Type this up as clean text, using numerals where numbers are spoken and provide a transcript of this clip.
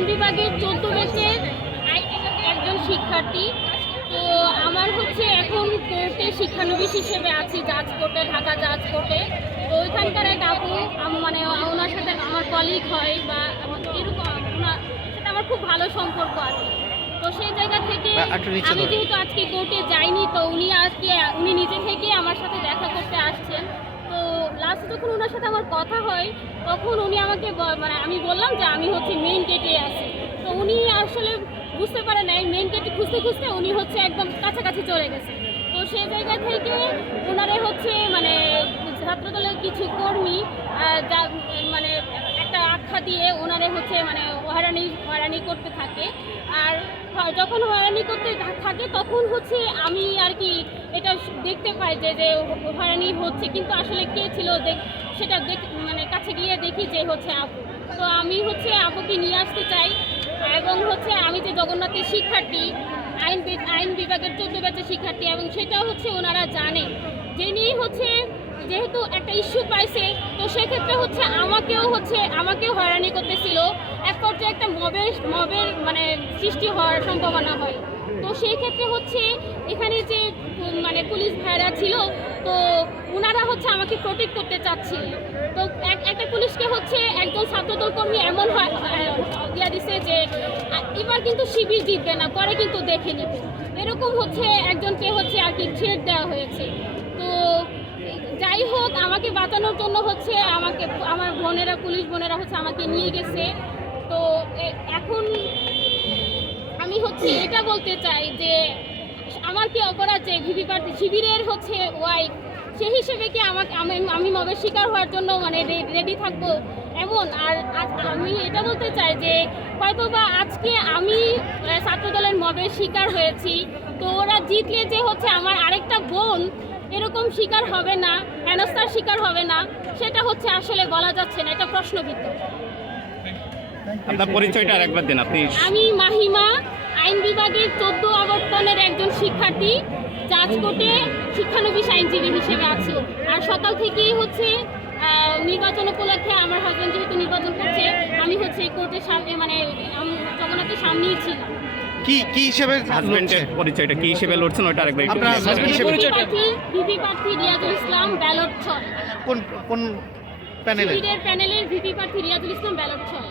আইন বিভাগের 14 ব্যাচের একজন শিক্ষার্থী। তো আমার হচ্ছে এখন কোর্টে শিক্ষানবিশ হিসেবে আছি, জাজ কোর্টে, ঢাকা জাজ কোর্টে। তো ওইখানকার এক আপু মানে ওনার সাথে আমার কলিগ হয় বা এরকম ওনার সাথে আমার খুব ভালো সম্পর্ক আছে। তো সেই জায়গা থেকে আমি যেহেতু আজকে কোর্টে যাইনি, তো উনি নিজে থেকে আমার সাথে দেখা করতে আসছেন। তো লাস্ট যখন ওনার সাথে আমার কথা হয়, তখন উনি আমাকে মানে আমি বললাম যে আমি হচ্ছে মেইন গেটে আছি। তো উনি আসলে বুঝতে পারে নাই, মেইন গেটে খুঁজতে খুঁজতে উনি হচ্ছে একদম কাছাকাছি চলে গেছে। তো সেই জায়গা থেকে ওনারে হচ্ছে মানে ছাত্রদলের কিছু কর্মী মানে একটা আখ্যা দিয়ে ওনারে হচ্ছে মানে হয়রানি করতে থাকে। আর যখন হয়রানি করতে থাকে তখন হচ্ছে আমি আর কি এটা দেখতে পাই যে হয়রানি হচ্ছে, কিন্তু আসলে কে ছিল সেটা মানে কাছে গিয়ে দেখি যে হচ্ছে আপু। তো আমি হচ্ছে আপুকে নিয়ে আসতে চাই, এবং হচ্ছে আমি যে জগন্নাথের শিক্ষার্থী, আইন বিভাগের 14 ব্যাচের শিক্ষার্থী, এবং সেটাও হচ্ছে ওনারা জানে। জেনেই হচ্ছে যেহেতু একটা ইস্যু পাইছে, তো সেক্ষেত্রে হচ্ছে আমাকেও হয়রানি করতেছিল। এক পর্যায়ে একটা মবের মানে সৃষ্টি হওয়ার সম্ভাবনা হয়। তো সেই ক্ষেত্রে হচ্ছে এখানে যে মানে পুলিশ ভাইরা ছিল, তো ওনারা হচ্ছে আমাকে প্রোটেক্ট করতে চাচ্ছিল। তো একটা পুলিশকে হচ্ছে একজন ছাত্রদল কর্মী এমন দিয়া দিছে যে এবার কিন্তু শিবির জিতবে না, পরে কিন্তু দেখে নেবে, এরকম হচ্ছে একজনকে হচ্ছে আর কি থ্রেট দেওয়া হয়েছে। তো যাই হোক, আমাকে বাঁচানোর জন্য হচ্ছে আমার পুলিশ বোনেরা হচ্ছে আমাকে নিয়ে গেছে। তো এখন আমি হচ্ছে এটা বলতে চাই যে আমার কি অপরাধ যে ভিপি প্রার্থী শিবিরের হচ্ছে ওয়াইফ, সেই হিসেবে কি আমি মবের শিকার হওয়ার জন্য মানে রেডি থাকবো এমন? আর আমি এটা বলতে চাই যে হয়তোবা আজকে আমি ছাত্রদলের মবের শিকার হয়েছি, তো ওরা জিতলে যে হচ্ছে আমার আরেকটা বোন এরকম শিকার হবে না, হেনস্থার শিকার হবে না, সেটা হচ্ছে আসলে বলা যাচ্ছে না, এটা প্রশ্নবিদ্ধ। আপনার পরিচয়টা আরেকবার দিন আপনি। আমি মাহিমা, আইন বিভাগের 14 আবর্তনের একজন শিক্ষার্থী, জাজ কোর্টে শিক্ষানবিশ আইনজীবী হিসেবে আছি। আর সকাল থেকেই হচ্ছে নির্বাচন উপলক্ষে আমার হাজবেন্ড যেহেতু নির্বাচন করছে, আমি হচ্ছে কোর্টের সামনে মানে জগন্নাথের সামনেই ছিলাম। কি হিসেবে হাজবেন্ডের পরিচয়টা কি হিসেবে লড়ছেন ওটা আরেকবার একটু ভিপি প্রার্থী রিয়াজুল ইসলাম, ব্যালট 6। কোন প্যানেলে? প্যানেলের ভিপি প্রার্থী রিয়াজুল ইসলাম, ব্যালট 6।